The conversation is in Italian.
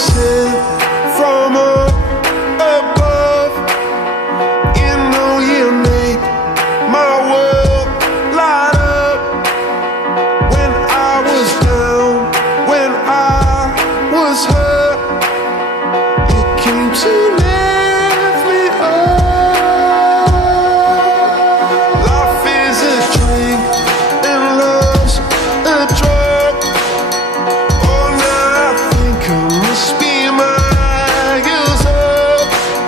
sent from up above. You know you make my world light up. When I was down, when I was hurt, you came to